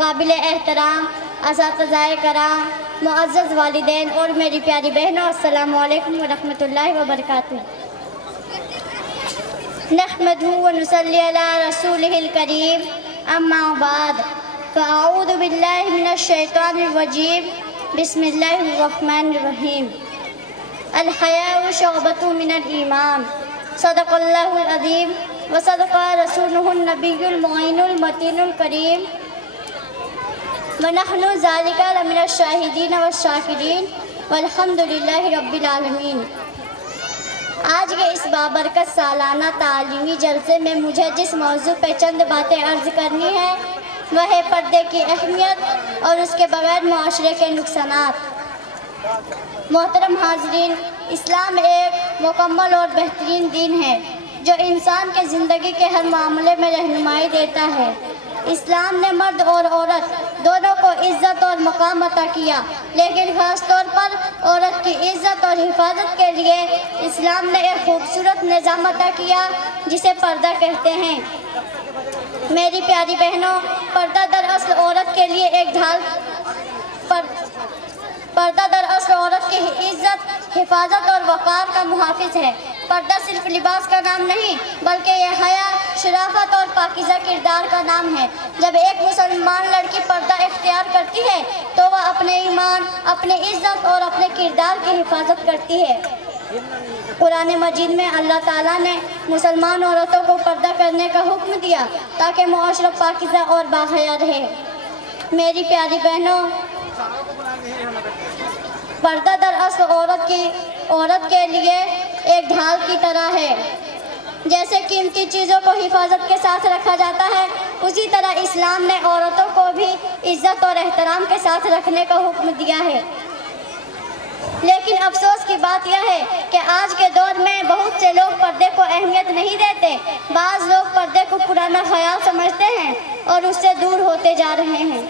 काबिल एहतराम असातिज़ाए कराम, मुअज़्ज़ज़ वालिदैन और मेरी प्यारी बहनों, अस्सलामु अलैकुम व रहमतुल्लाहि व बरकातुहू। नहमदुहु व नुसल्ली अला रसूलिहिल करीम, अम्मा बाद, फ़अऊज़ु बिल्लाहि मिनश शैतानिर रजीम, बिस्मिल्लाहिर रहमानिर रहीम। अल हयाउ शुअबतुम मिनल ईमान, सदक़ल्लाहुल अज़ीम व सदक़ रसूलुहुन नबियुल मुईनुल मतीनुल करीम व नहनु ज़ालिका लमिनश शाहिदीन व शाकिरीन वल्हम्दुलिल्लाहि रब्बिल आलमीन। आज के इस बाबरकत सालाना तालीमी जलसे में मुझे जिस मौजू पे चंद बातें अर्ज़ करनी है वह है पर्दे की अहमियत और उसके बगैर मुआशरे के नुकसानात। मोहतरम हाज़रीन, इस्लाम एक मुकम्मल और बेहतरीन दीन है जो इंसान के ज़िंदगी के हर मामले में रहनुमाई देता है। इस्लाम ने मर्द और औरत दोनों को इज़्ज़त और मकाम अता किया, लेकिन ख़ास तौर पर औरत की इज़्ज़त और हिफाजत के लिए इस्लाम ने एक खूबसूरत निज़ाम अता किया जिसे पर्दा कहते हैं। मेरी प्यारी बहनों, पर्दा दरअसल औरत के लिए एक ढाल पर्दा दरअसल औरत की इज़्ज़त, हिफाजत और वक़ार का मुहाफ़िज़ है। पर्दा सिर्फ लिबास का नाम नहीं बल्कि यह हया, शराफत और पाकीज़ा किरदार का नाम है। जब एक मुसलमान लड़की पर्दा इख्तियार करती है तो वह अपने ईमान, अपनी इज़्ज़त और अपने किरदार की हिफाजत करती है। कुरान मजीद में अल्लाह ताला ने मुसलमान औरतों को पर्दा करने का हुक्म दिया ताकि मुआशरा पाकीज़ा और बाहया रहे। मेरी प्यारी बहनों, पर्दा दरअसल औरत के लिए एक ढाल की तरह है। जैसे कीमती चीज़ों को हिफाजत के साथ रखा जाता है, उसी तरह इस्लाम ने औरतों को भी इज़्ज़त और एहतराम के साथ रखने का हुक्म दिया है। लेकिन अफसोस की बात यह है कि आज के दौर में बहुत से लोग पर्दे को अहमियत नहीं देते। बाज़ लोग पर्दे को पुराना ख्याल समझते हैं और उससे दूर होते जा रहे हैं।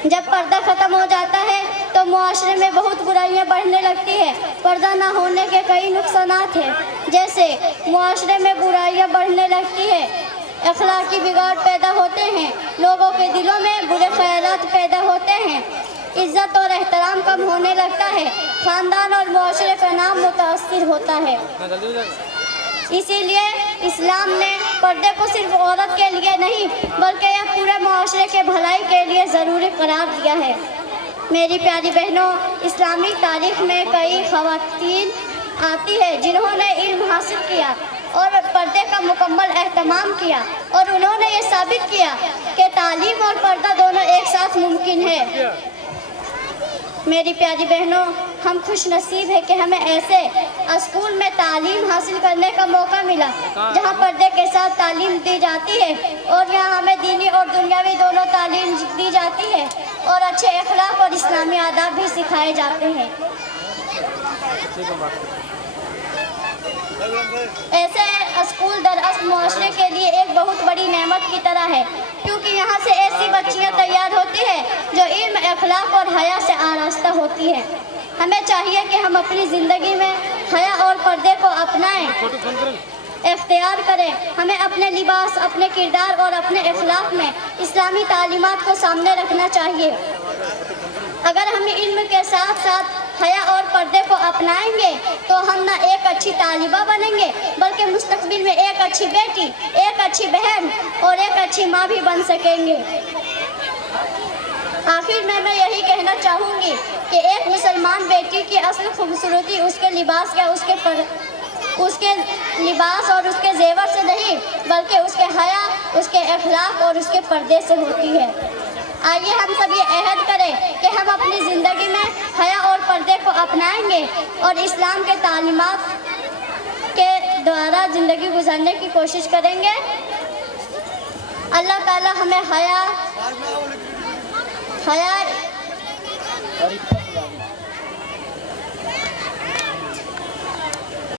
जब पर्दा ख़त्म हो जाता है तो मुआशरे में बहुत बुराइयां बढ़ने लगती है। पर्दा ना होने के कई नुकसानात हैं, जैसे मुआशरे में बुराइयां बढ़ने लगती है, अखलाकी बिगाड़ पैदा होते हैं, लोगों के दिलों में बुरे ख्यालात पैदा होते हैं, इज़्ज़त और एहतराम कम होने लगता है, ख़ानदान और मुआशरे का नाम मुतासिर होता है। इसीलिए इस्लाम ने पर्दे को सिर्फ औरत के लिए नहीं बल्कि यह पूरे मुआशरे के भलाई के लिए ज़रूरी करार दिया है। मेरी प्यारी बहनों, इस्लामी तारीख़ में कई ख़वातीन आती है जिन्होंने इल्म हासिल किया और पर्दे का मुकम्मल एहतमाम किया, और उन्होंने ये साबित किया कि तालीम और पर्दा दोनों एक साथ मुमकिन है। मेरी प्यारी बहनों, हम खुश नसीब है कि हमें ऐसे स्कूल में तालीम हासिल करने का मौका मिला जहां पर्दे के साथ तालीम दी जाती है, और यहां हमें दीनी और दुनियावी दोनों तालीम दी जाती है और अच्छे अखलाक और इस्लामी आदाब भी सिखाए जाते हैं। ऐसे स्कूल दरअसल मुआशरे के लिए एक बहुत बड़ी नेमत की तरह है, क्योंकि यहाँ से ऐसी बच्चियाँ तैयार होती हैं जो इल्म, अखलाक और हया से आरास्ता होती हैं। हमें चाहिए कि हम अपनी ज़िंदगी में हया और पर्दे को अपनाएं, इख्तियार करें। हमें अपने लिबास, अपने किरदार और अपने अखलाक में इस्लामी तालीमात को सामने रखना चाहिए। अगर हम इल्म के साथ साथ हया और पर्दे को अपनाएंगे तो हम न एक अच्छी तालिबा बनेंगे बल्कि मुस्तकबिल में एक अच्छी बेटी, एक अच्छी बहन और एक अच्छी माँ भी बन सकेंगे। आखिर में मैं यही कहना चाहूँगी कि एक मुसलमान बेटी की असल खूबसूरती उसके लिबास या उसके लिबास और उसके जेवर से नहीं बल्कि उसके हया, उसके अखलाक और उसके पर्दे से होती है। आइए हम सब ये अहद करें कि हम अपनी ज़िंदगी में हया और पर्दे को अपनाएंगे और इस्लाम के तालीमात के द्वारा ज़िंदगी गुजारने की कोशिश करेंगे। अल्लाह ताला हमें हया